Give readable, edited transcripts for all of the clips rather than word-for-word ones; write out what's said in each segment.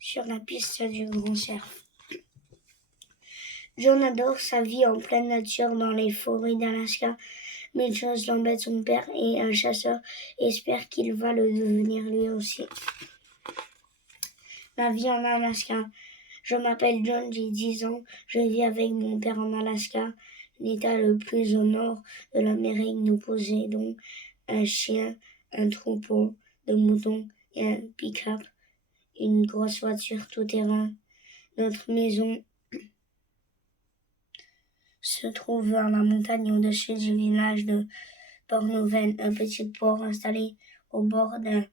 sur la piste du grand cerf. John adore sa vie en pleine nature dans les forêts d'Alaska, mais une chose l'embête, son père est un chasseur et espère qu'il va le devenir lui aussi. Ma vie en Alaska. Je m'appelle John, j'ai 10 ans, je vis avec mon père en Alaska, l'état le plus au nord de l'Amérique. Nous possédons un chien, un troupeau de moutons et un pick-up, une grosse voiture tout-terrain. Notre maison se trouve dans la montagne au-dessus du village de Port-Nouvelle, un petit port installé au bord d'un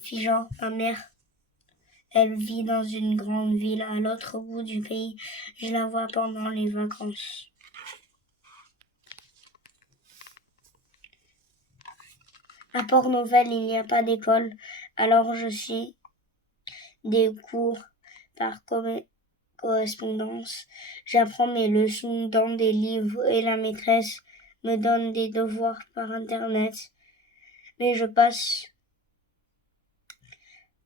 fjord. Ma mère, elle vit dans une grande ville à l'autre bout du pays. Je la vois pendant les vacances. À Port-Nouvelle, il n'y a pas d'école, alors je suis des cours par correspondance. J'apprends mes leçons dans des livres et la maîtresse me donne des devoirs par Internet. Mais je passe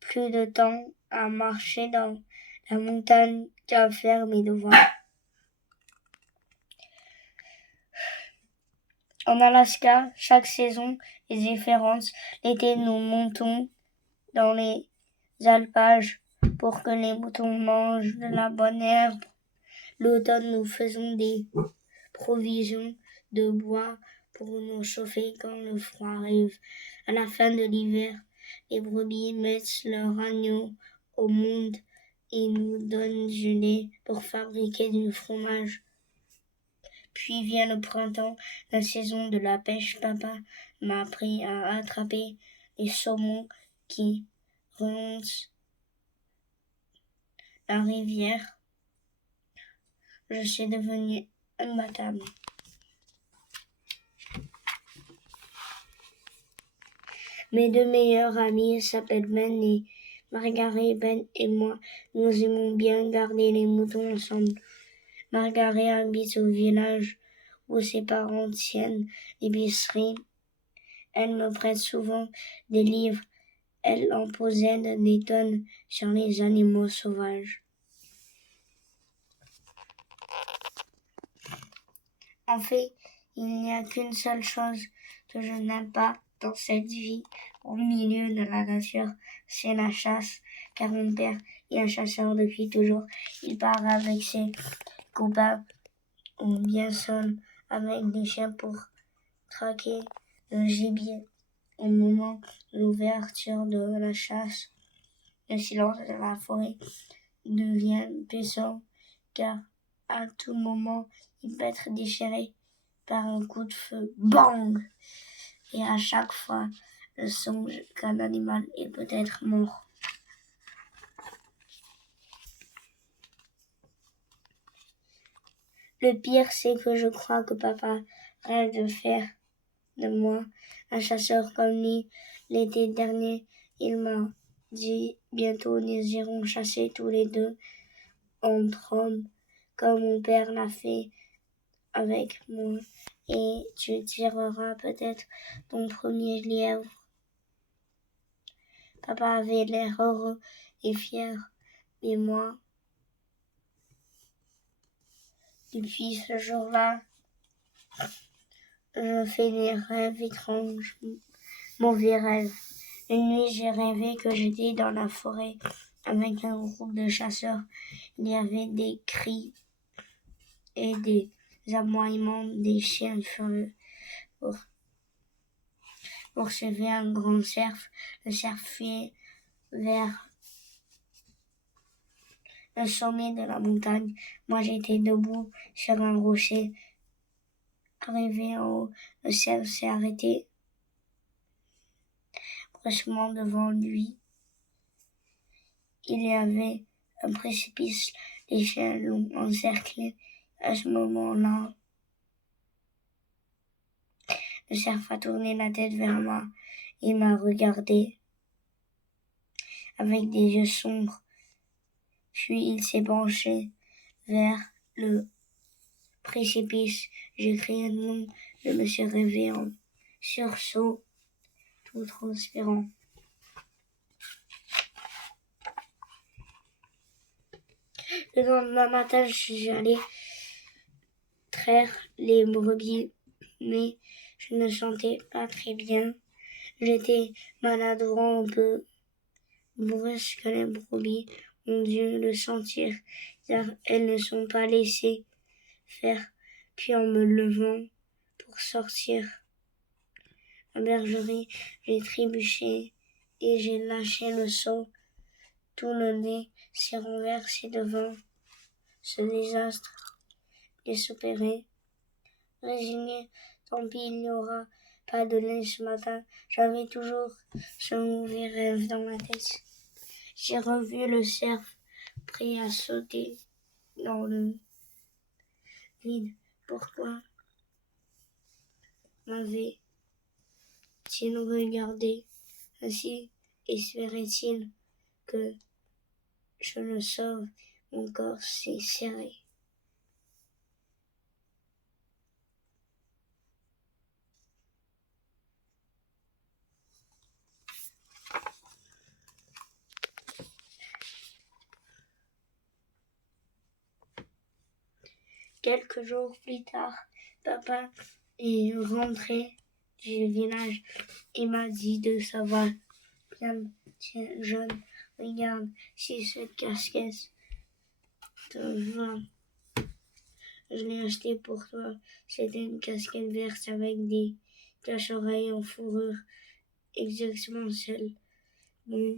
plus de temps à marcher dans la montagne qu'à faire mes devoirs. En Alaska, chaque saison est différente. L'été, nous montons dans les alpages pour que les moutons mangent de la bonne herbe. L'automne, nous faisons des provisions de bois pour nous chauffer quand le froid arrive. À la fin de l'hiver, les brebis mettent leurs agneaux au monde et nous donnent du lait pour fabriquer du fromage. Puis vient le printemps, la saison de la pêche. Papa m'a appris à attraper les saumons qui remontent la rivière. Je suis devenue imbattable. Mes deux meilleurs amis s'appellent Ben et Margaret. Ben et moi, nous aimons bien garder les moutons ensemble. Margaret habite au village où ses parents tiennent l'épicerie. Elle me prête souvent des livres. Elle en possède des tonnes sur les animaux sauvages. En fait, il n'y a qu'une seule chose que je n'aime pas dans cette vie au milieu de la nature, c'est la chasse, car mon père est un chasseur depuis toujours. Il part avec ses copains ou bien seul avec des chiens pour traquer le gibier. Au moment de l'ouverture de la chasse, le silence de la forêt devient pesant, car à tout moment, il peut être déchiré par un coup de feu. Bang! Et à chaque fois, je songe qu'un animal est peut-être mort. Le pire, c'est que je crois que papa rêve de faire de moi un chasseur comme lui. L'été dernier, il m'a dit bientôt nous irons chasser tous les deux entre hommes, comme mon père l'a fait avec moi, et tu tireras peut-être ton premier lièvre. Papa avait l'air heureux et fier, et moi, depuis ce jour-là, je fais des rêves étranges, mauvais rêves. Une nuit, j'ai rêvé que j'étais dans la forêt avec un groupe de chasseurs. Il y avait des cris et des aboiements des chiens furieux. Poursuivait un grand cerf. Le cerf fuyait vers le sommet de la montagne. Moi, j'étais debout sur un rocher. Arrivé en haut, le cerf s'est arrêté brusquement devant lui. Il y avait un précipice. Les chiens l'ont encerclé. À ce moment-là, le cerf a tourné la tête vers moi et m'a regardé avec des yeux sombres. Puis il s'est penché vers le précipice. J'ai crié non. Je me suis réveillé en sursaut, tout transpirant. Le lendemain matin, je suis allée traire les brebis, mais je ne me sentais pas très bien. J'étais maladroit, un peu brusque. Les brebis ont dû le sentir, car elles ne sont pas laissées faire. Puis en me levant pour sortir à la bergerie, j'ai trébuché et j'ai lâché le seau. Tout le nez s'est renversé devant ce désastre désopéré. Résigné, tant pis, il n'y aura pas de lait ce matin. J'avais toujours ce mauvais rêve dans ma tête. J'ai revu le cerf prêt à sauter dans le vide. Pourquoi m'avait-il regardé ainsi? Espérait-il que je le sauve? Mon corps s'est serré. Quelques jours plus tard, papa est rentré du village et m'a dit de savoir. Bien, tiens, jeune, regarde, si cette casquette te va. Je l'ai achetée pour toi. C'était une casquette verte avec des cache-oreilles en fourrure, exactement celle dont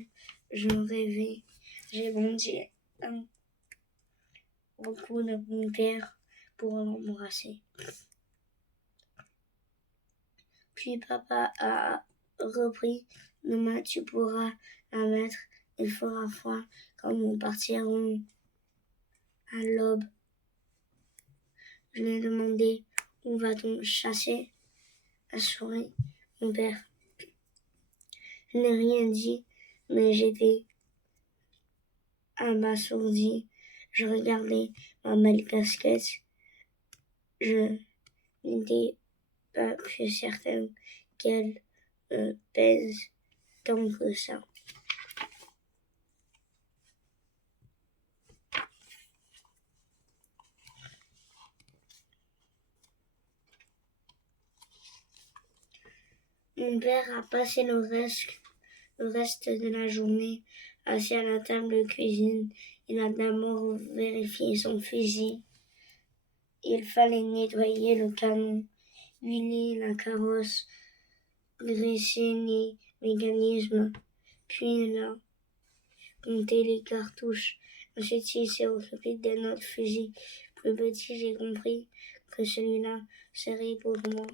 je rêvais. J'ai bondi beaucoup de mon père pour l'embrasser. Puis papa a repris. Maman, tu pourras la mettre. Il fera froid quand nous partirons à l'aube. Je lui ai demandé où va-t-on chasser, assuré mon père. Je n'ai rien dit, mais j'étais abasourdi. Je regardais ma belle casquette. Je n'étais pas plus certaine qu'elle pèse tant que ça. Mon père a passé le reste de la journée assis à la table de cuisine. Il a d'abord vérifié son fusil. Il fallait nettoyer le canon, huiler la carrosse, graisser les mécanismes, puis il a compté les cartouches. Ensuite, il s'est occupé d'un autre fusil plus petit. J'ai compris que celui-là serait pour moi.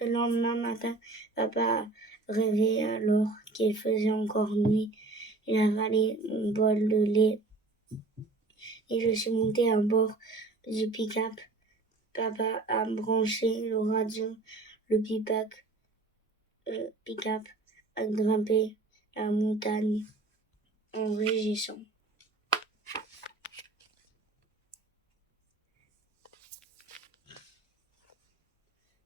Le lendemain matin, papa a rêvé alors qu'il faisait encore nuit. Il a avalé mon bol de lait et je suis montée à bord du pick-up. Papa a branché le radio, le pick-up a grimpé la montagne en rugissant.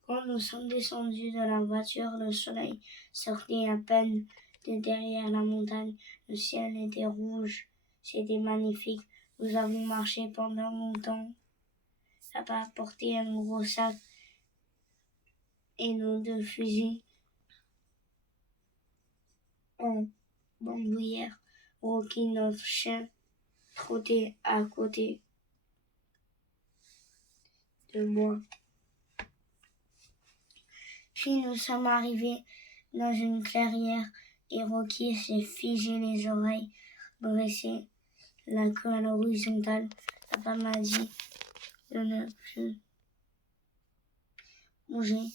Quand nous sommes descendus de la voiture, le soleil sortait à peine de derrière la montagne. Le ciel était rouge. C'était magnifique. Nous avons marché pendant longtemps. Papa a porté un gros sac et nos 2 fusils en bandoulière. Rocky, notre chien, trottait à côté de moi. Puis nous sommes arrivés dans une clairière et Rocky s'est figé les oreilles, dressé la queue à l'horizontale. Papa m'a dit de ne plus bouger.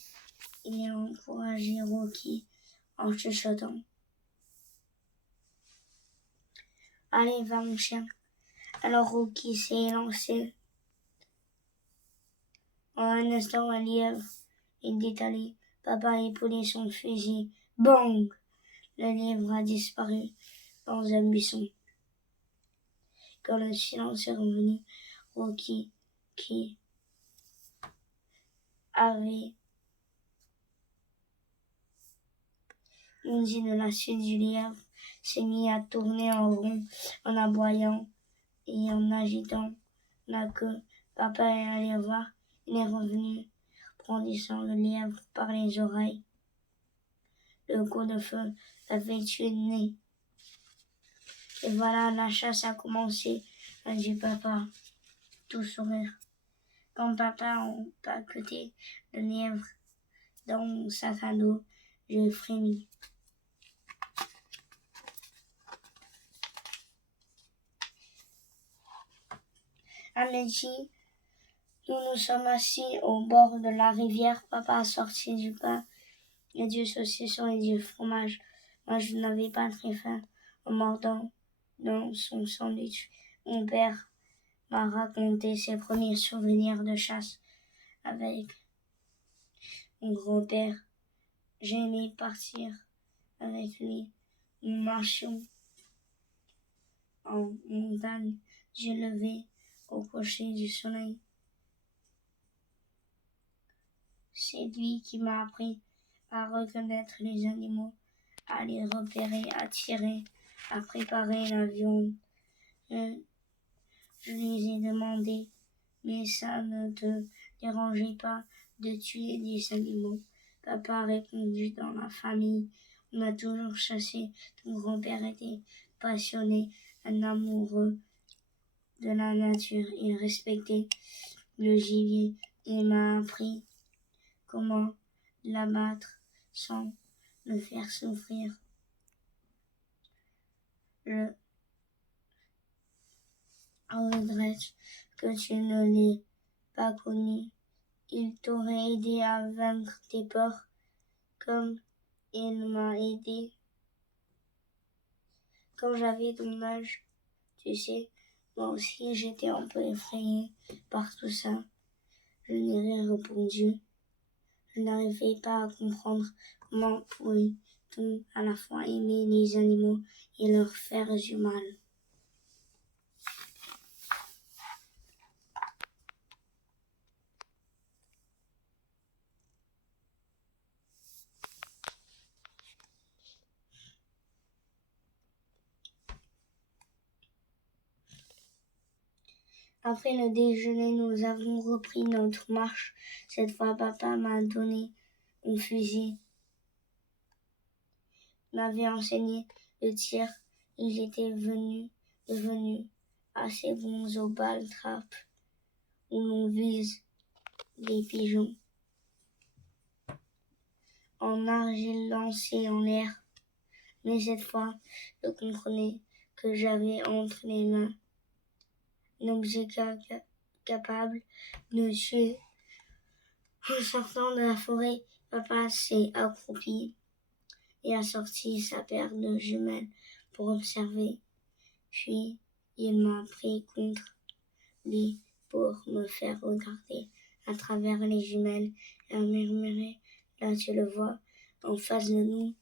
Il a encouragé Rocky en chuchotant. Allez, va mon chien. Alors Rocky s'est élancé. En un instant, un lièvre est détalé. Papa a épaulé son fusil. Bang! Le lièvre a disparu dans un buisson. Quand le silence est revenu, Rocky, qui avait bondi de la suite du lièvre, s'est mis à tourner en rond en aboyant et en agitant la queue. Papa est allé voir, il est revenu, brandissant le lièvre par les oreilles. Le coup de feu avait tué le nez. Et voilà, la chasse a commencé, a dit papa, tout sourire. Quand papa a empaqueté le lièvre dans mon sac à dos, j'ai frémi. À midi, nous nous sommes assis au bord de la rivière. Papa a sorti du pain et du saucisson et du fromage. Moi, je n'avais pas très faim. En mordant dans son sandwich, mon père m'a raconté ses premiers souvenirs de chasse avec mon grand-père. J'aimais partir avec lui. Nous marchions en montagne du lever au coucher du soleil. C'est lui qui m'a appris à reconnaître les animaux, à les repérer, à tirer, à préparer la viande. Je lui ai demandé, mais ça ne te dérangeait pas de tuer des animaux? Papa a répondu, dans la famille, on a toujours chassé. Ton grand-père était passionné, un amoureux de la nature. Il respectait le gibier. Il m'a appris comment l'abattre sans le faire souffrir. Je regrette que tu ne l'aies pas connu. Il t'aurait aidé à vaincre tes peurs comme il m'a aidé quand j'avais ton âge. Tu sais, moi aussi j'étais un peu effrayée par tout ça. Je n'ai rien répondu. Je n'arrivais pas à comprendre comment pouvait-on à la fois aimer les animaux et leur faire du mal. Après le déjeuner, nous avons repris notre marche. Cette fois, papa m'a donné un fusil. Il m'avait enseigné le tir. Ils étaient devenus assez bons au bal trappe où l'on vise les pigeons en argile lancée en l'air. Mais cette fois, je comprenais que j'avais entre les mains un objet capable de tuer. En sortant de la forêt, papa s'est accroupi et a sorti sa paire de jumelles pour observer. Puis, il m'a pris contre lui pour me faire regarder à travers les jumelles et a murmuré, là tu le vois, en face de nous,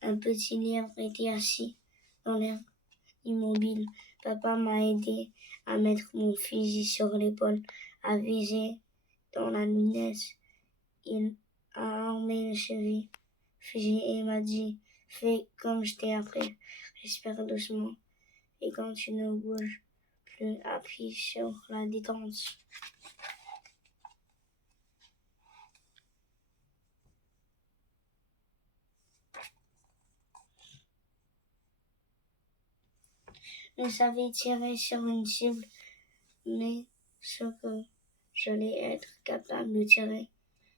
un petit lièvre était assis dans l'herbe, immobile. Papa m'a aidé à mettre mon fusil sur l'épaule, à viser dans la lunette. Il a armé le fusil et m'a dit, fais comme je t'ai appris, respire doucement. Et quand tu ne bouges plus, appuie sur la détente. Je savais tirer sur une cible, mais ce que j'allais être capable de tirer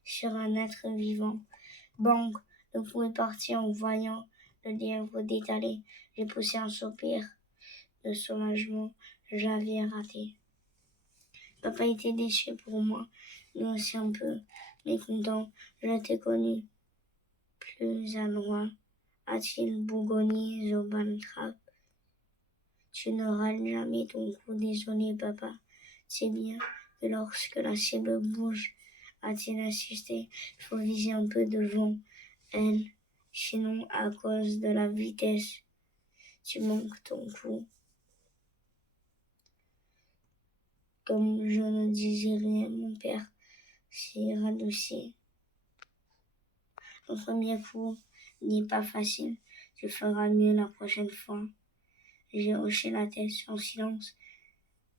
sur un être vivant. Bang! Le fou est parti en voyant le lièvre détaler. J'ai poussé un soupir de soulagement. J'avais raté. Papa était déçu pour moi, mais aussi un peu mécontent. Je t'ai connu plus à loin, a-t-il bougonné au bal trappe. Tu ne râles jamais ton coup, désolé papa. C'est bien que lorsque la cible bouge, a-t-il insisté, il faut viser un peu devant elle, sinon à cause de la vitesse, tu manques ton coup. Comme je ne disais rien, mon père s'est radouci. Le premier coup n'est pas facile, Tu feras mieux la prochaine fois. J'ai hoché la tête en silence,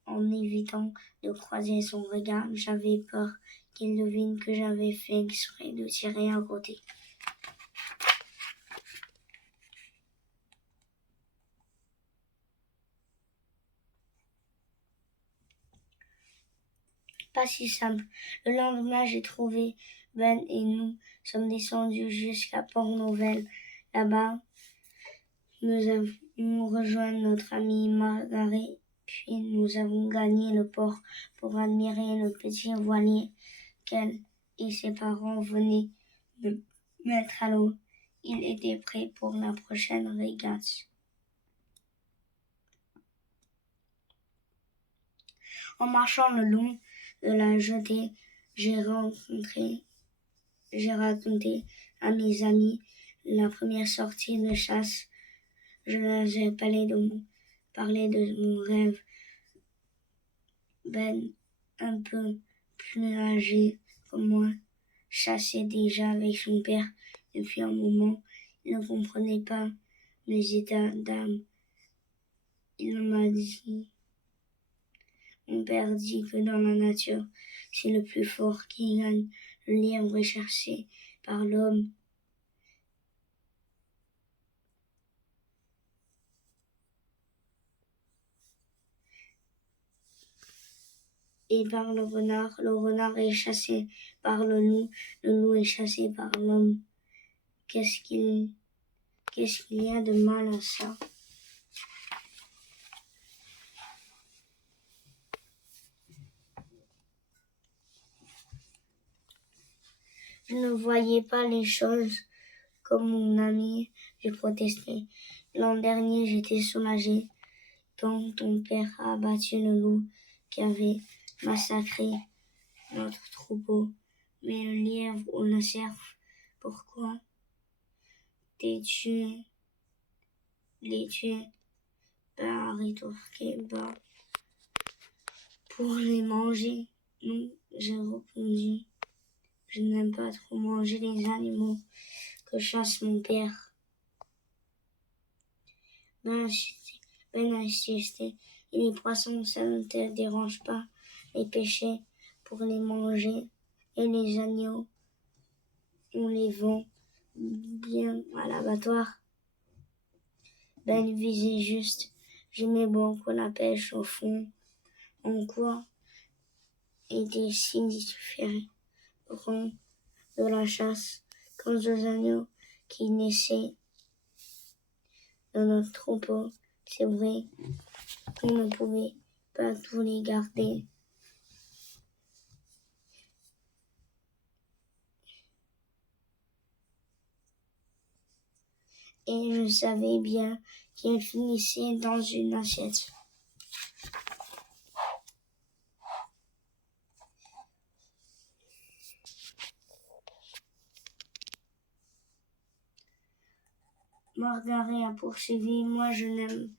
en évitant de croiser son regard. J'avais peur qu'il devine que j'avais fait exprès de tirer à côté. Pas si simple. Le lendemain, j'ai trouvé Ben et nous sommes descendus jusqu'à Port-Nouvelle. Là-bas, nous avons rejoint notre amie Margaret, puis nous avons gagné le port pour admirer le petit voilier qu'elle et ses parents venaient de mettre à l'eau. Ils étaient prêts pour la prochaine régate. En marchant le long de la jetée, j'ai raconté à mes amis la première sortie de chasse. Je leur ai parlé de mon rêve. Ben, un peu plus âgé que moi, chassait déjà avec son père depuis un moment. Il ne comprenait pas mes états d'âme. Il m'a dit, mon père dit que dans la nature, c'est le plus fort qui gagne. Le lièvre est chassé par l'homme. Et par le renard est chassé par le loup est chassé par l'homme. Qu'est-ce qu'il y a de mal à ça? Je ne voyais pas les choses comme mon ami, j'ai protesté. L'an dernier, j'étais soulagée quand ton père a abattu le loup qui avait massacré notre troupeau. Mais le lièvre ou la cerf, pourquoi les tuer? Ben, rétorqué, ben, pour les manger. Non, j'ai répondu. Je n'aime pas trop manger les animaux que chasse mon père. Ben insisté. Et les poissons, ça ne te dérange pas. Les pêcher pour les manger. Et les agneaux, on les vend bien à l'abattoir. Ben visait juste. J'aimais beaucoup la pêche au fond. En quoi était si différent de la chasse quand aux agneaux qui naissaient dans notre troupeau. C'est vrai qu'on ne pouvait pas tous les garder. Et je savais bien qu'ils finissaient dans une assiette. Margaret a poursuivi. Moi, je n'aime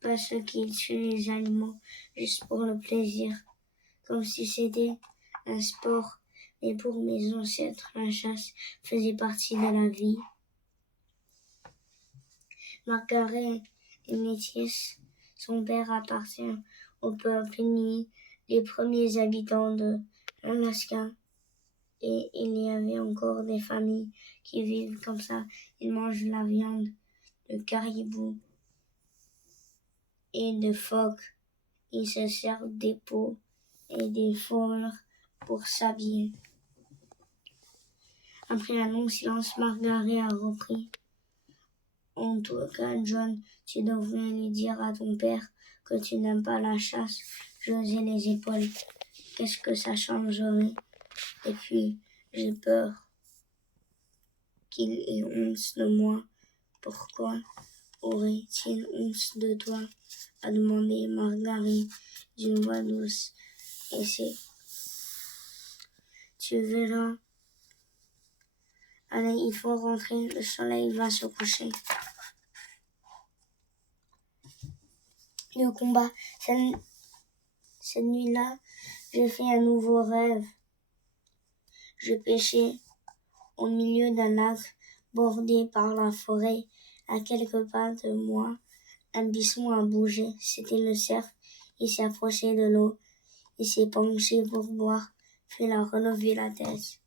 pas ceux qui tuent les animaux juste pour le plaisir, comme si c'était un sport. Mais pour mes ancêtres, la chasse faisait partie de la vie. Margaret est métisse. Son père appartient au peuple inuit, les premiers habitants de l'Alaska. Et il y avait encore des familles qui vivent comme ça. Ils mangent la viande de caribou et de phoque. Ils se servent des peaux et des fourrures pour s'habiller. Après un long silence, Margaret a repris. En tout cas, John, tu devrais lui dire à ton père que tu n'aimes pas la chasse. J'osais les épaules. Qu'est-ce que ça changerait? Et puis, j'ai peur qu'il ait honte de moi. Pourquoi aurait-il honte de toi? A demandé Margaret d'une voix douce. Et c'est... Tu verras. Allez, il faut rentrer, le soleil va se coucher. Le combat. Cette nuit-là, j'ai fait un nouveau rêve. Je pêchais au milieu d'un lac bordé par la forêt. À quelques pas de moi, un buisson a bougé. C'était le cerf. Il s'est approché de l'eau. Il s'est penché pour boire, puis il a relevé la tête.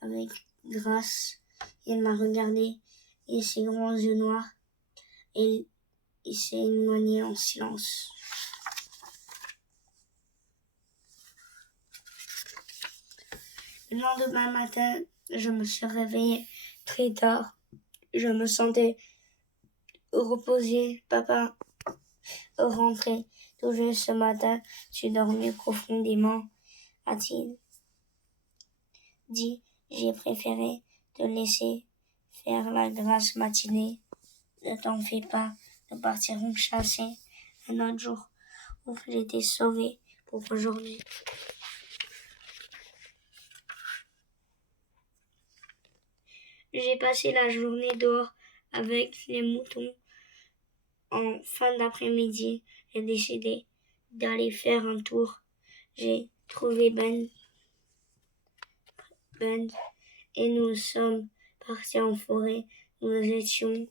Avec grâce, il m'a regardé et ses grands yeux noirs, et il s'est éloigné en silence. Le lendemain matin, je me suis réveillée très tard. Je me sentais reposée. Papa est rentré tout juste ce matin. Tu dormais profondément, a-t-il dit. J'ai préféré te laisser faire la grasse matinée. Ne t'en fais pas, nous partirons chasser un autre jour. Ouf, j'ai été sauvée pour aujourd'hui. J'ai passé la journée dehors avec les moutons. En fin d'après-midi, j'ai décidé d'aller faire un tour. J'ai trouvé Ben et nous sommes partis en forêt. Nous étions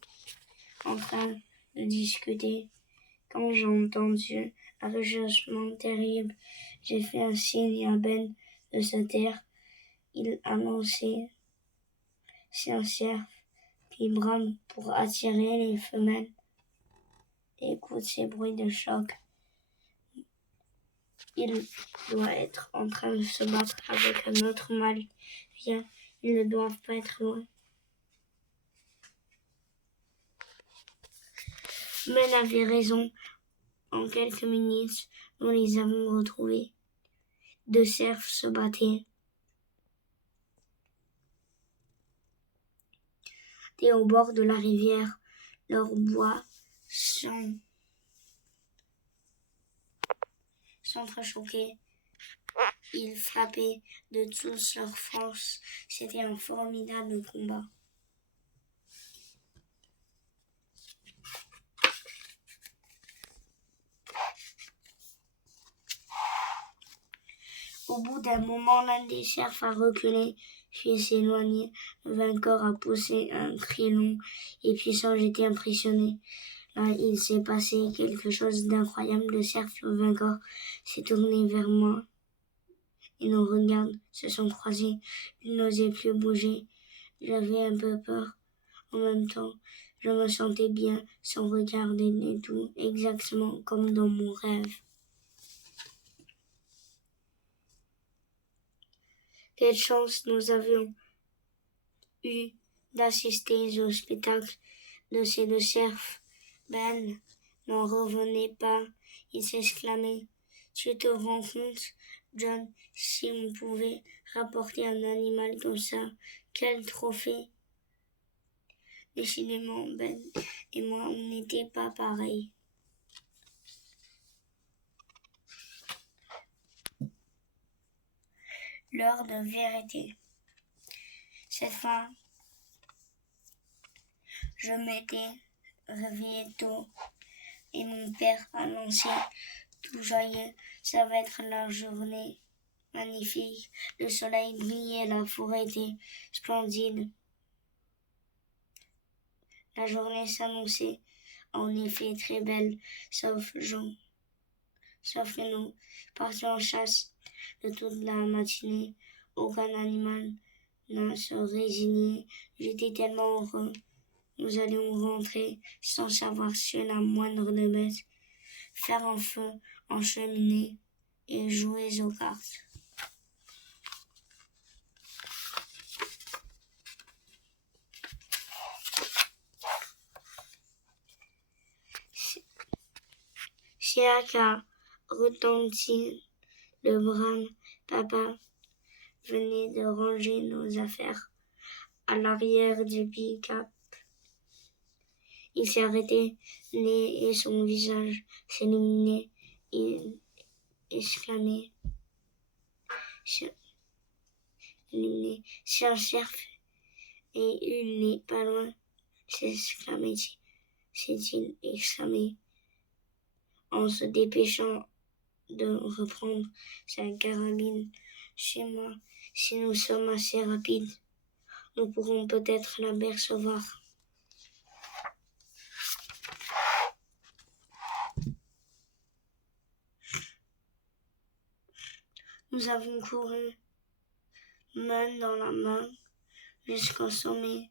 en train de discuter quand j'ai entendu un rugissement terrible. J'ai fait un signe à Ben de se taire. Il annonçait c'est un cerf qui brame pour attirer les femelles. Écoute ces bruits de choc. Il doit être en train de se battre avec un autre mâle. Viens, ils ne doivent pas être loin. Ben avait raison. En quelques minutes, nous les avons retrouvés. Deux cerfs se battaient. Et au bord de la rivière, leurs bois s'entrechoquaient. Ils frappaient de toute leur force. C'était un formidable combat. Au bout d'un moment, l'un des cerfs a reculé, puis s'est éloigné. Le vainqueur a poussé un cri long et puissant. J'étais impressionné. Là, il s'est passé quelque chose d'incroyable. Le cerf, le vainqueur, s'est tourné vers moi. Et nos regards se sont croisés. Il n'osait plus bouger. J'avais un peu peur. En même temps, je me sentais bien. Son regard était tout exactement comme dans mon rêve. Quelle chance nous avions eu d'assister au spectacle de ces deux cerfs. Ben n'en revenait pas. Il s'exclamait. Tu te rends compte, John, si on pouvait rapporter un animal comme ça, quel trophée! Décidément, Ben et moi, on n'était pas pareils. L'heure de vérité. Cette fois, je m'étais réveillé tôt et mon père annonçait tout joyeux. Ça va être la journée magnifique. Le soleil brillait, la forêt était splendide. La journée s'annonçait en effet très belle, sauf que nous partions en chasse de toute la matinée. Aucun animal ne se résignait. J'étais tellement heureux. Nous allions rentrer sans savoir sur la moindre de bête, faire un feu en cheminée et jouer aux cartes. Chiac a retenti le brame. Papa venait de ranger nos affaires à l'arrière du pick-up. Il s'est arrêté, nez et son visage s'illuminait. Il exclamait c'est un cerf et il n'est pas loin, s'est-il exclamé en se dépêchant de reprendre sa carabine. Chez moi, si nous sommes assez rapides, nous pourrons peut-être l'apercevoir. Nous avons couru main dans la main jusqu'au sommet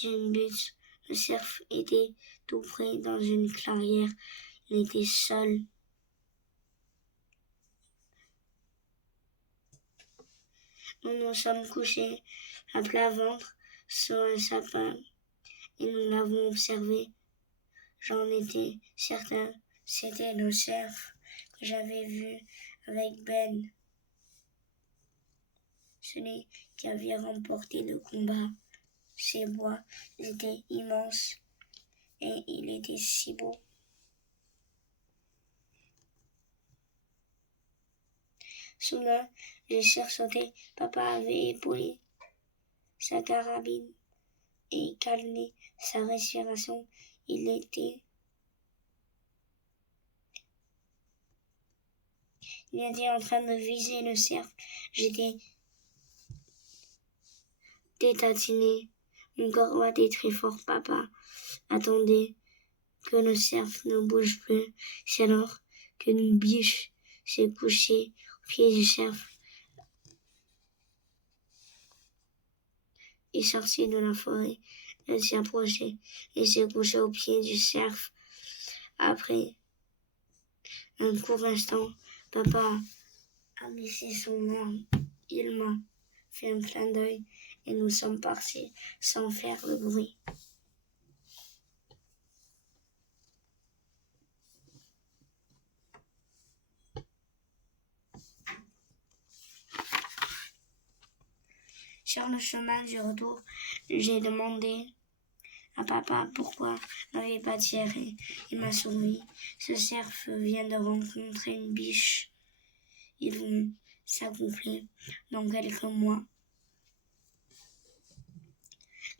d'une butte. Le cerf était tout près dans une clairière. Il était seul. Nous nous sommes couchés à plat ventre sur un sapin et nous l'avons observé. J'en étais certain, c'était le cerf que j'avais vu avec Ben, celui qui avait remporté le combat. Ses bois étaient immenses et il était si beau. Soudain, j'ai sursauté. Papa avait épaulé sa carabine et calmé sa respiration. Il était en train de viser le cerf. J'étais détatiné. Mon corps battait très fort. Papa attendait que le cerf ne bouge plus. C'est alors qu'une biche s'est couchée au pied du cerf et sortie de la forêt. Elle s'est approchée et s'est couchée au pied du cerf. Après un court instant, papa a baissé son arme. Il m'a fait un clin d'œil et nous sommes partis sans faire de bruit. Sur le chemin du retour, j'ai demandé à papa pourquoi n'avait pas tiré. Il m'a souri. Ce cerf vient de rencontrer une biche. Ils vont s'accoupler dans quelques mois.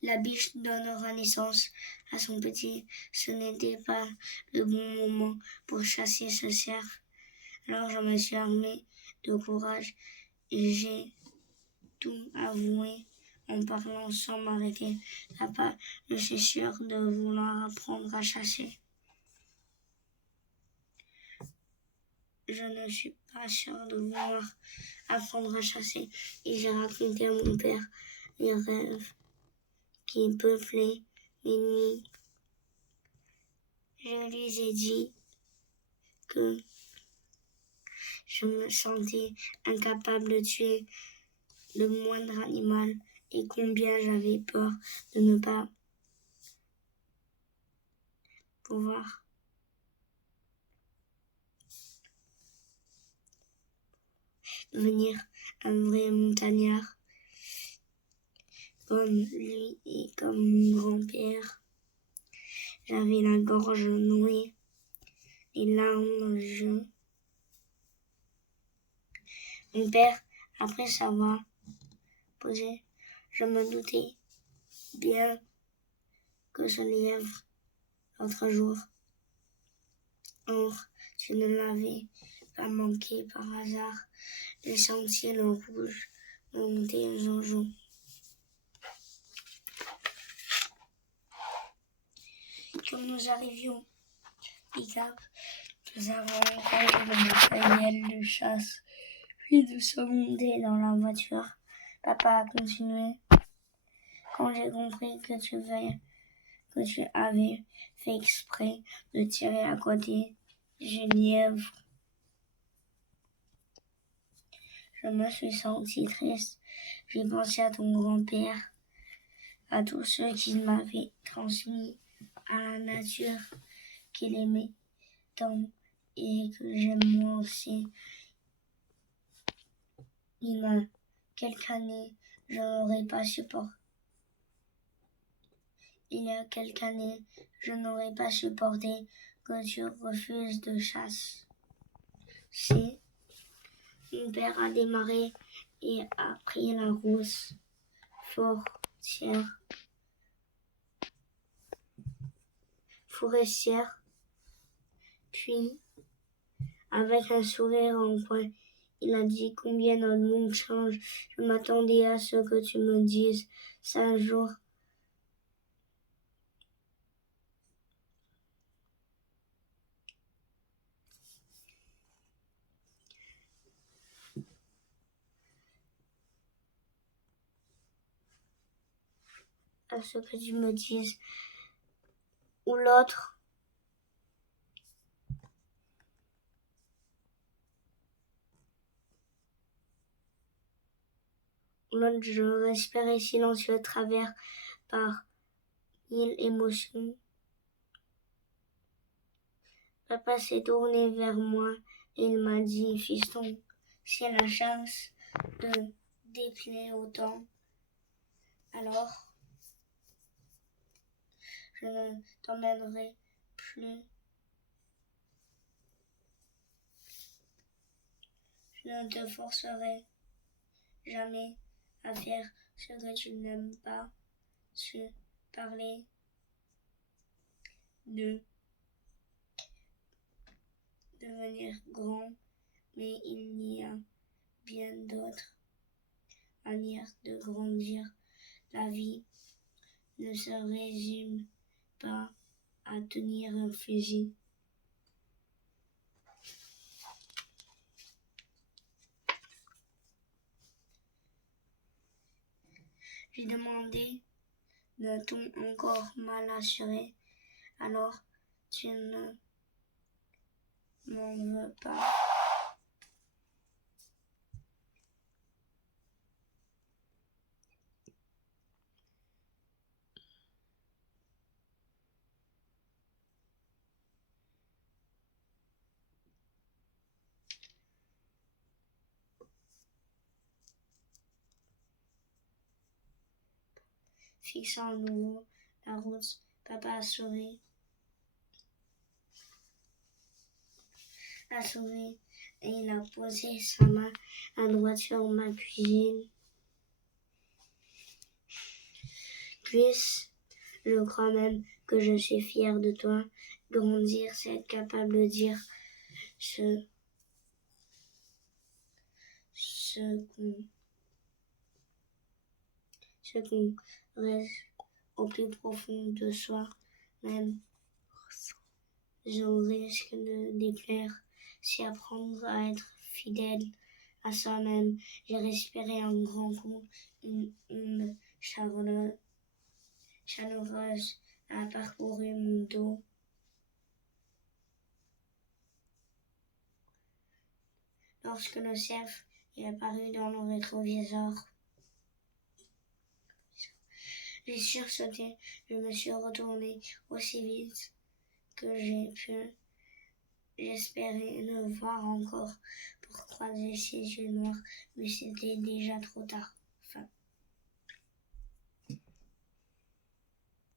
La biche donnera naissance à son petit. Ce n'était pas le bon moment pour chasser ce cerf. Alors je me suis armé de courage et j'ai tout avoué en parlant sans m'arrêter. Papa, je suis sûr de vouloir apprendre à chasser. Je ne suis pas sûr de vouloir apprendre à chasser. Et j'ai raconté à mon père les rêves qui peuplaient mes nuits. Je lui ai dit que je me sentais incapable de tuer le moindre animal et combien j'avais peur de ne pas pouvoir devenir un vrai montagnard comme lui et comme mon grand-père. J'avais la gorge nouée, les larmes dans les yeux. Mon père, après savoir posé, je me doutais bien que ce lièvre, l'autre jour, or, tu ne l'avais pas manqué par hasard. Le sentier le rouge montait au jojo. Comme nous arrivions pick-up, nous avons rencontré le matériel de chasse, puis nous sommes montés dans la voiture. Papa a continué. Quand j'ai compris que tu avais fait exprès de tirer à côté du lièvre, je me suis sentie triste. J'ai pensé à ton grand-père, à tous ceux qui m'avaient transmis à la nature qu'il aimait tant et que j'aime moi aussi. Il y a quelques années, je n'aurais pas supporté que tu refuses de chasse. Si mon père a démarré et a pris la rousse forestière, puis, avec un sourire en coin, il a dit combien notre monde change. Je m'attendais à ce que tu me dises ça un jour. à ce que tu me dises. Ou l'autre. L'autre, je respirais silencieux à travers par mille émotions. Papa s'est tourné vers moi et il m'a dit, fiston, c'est la chance de déplier autant. Alors, je ne t'emmènerai plus. Je ne te forcerai jamais à faire ce que tu n'aimes pas. Se parler de devenir grand, mais il y a bien d'autres manières de grandir. La vie ne se résume pas à tenir un fusil. J'ai demandé d'un ton encore mal assuré. Alors, tu ne m'en veux pas. Fixant à nouveau la route, papa a souri. Et il a posé sa main à droite sur ma cuisine. Je crois même que je suis fière de toi. Grandir, c'est être capable de dire ce qu'on reste au plus profond de soi, même au risque de déplaire. C'est apprendre à être fidèle à soi-même. J'ai respiré un grand coup, une onde chaleureuse a parcouru mon dos. Lorsque le cerf est apparu dans le rétroviseur, j'ai sursauté. Je me suis retournée aussi vite que j'ai pu. J'espérais le voir encore pour croiser ses yeux noirs, mais c'était déjà trop tard. Fin.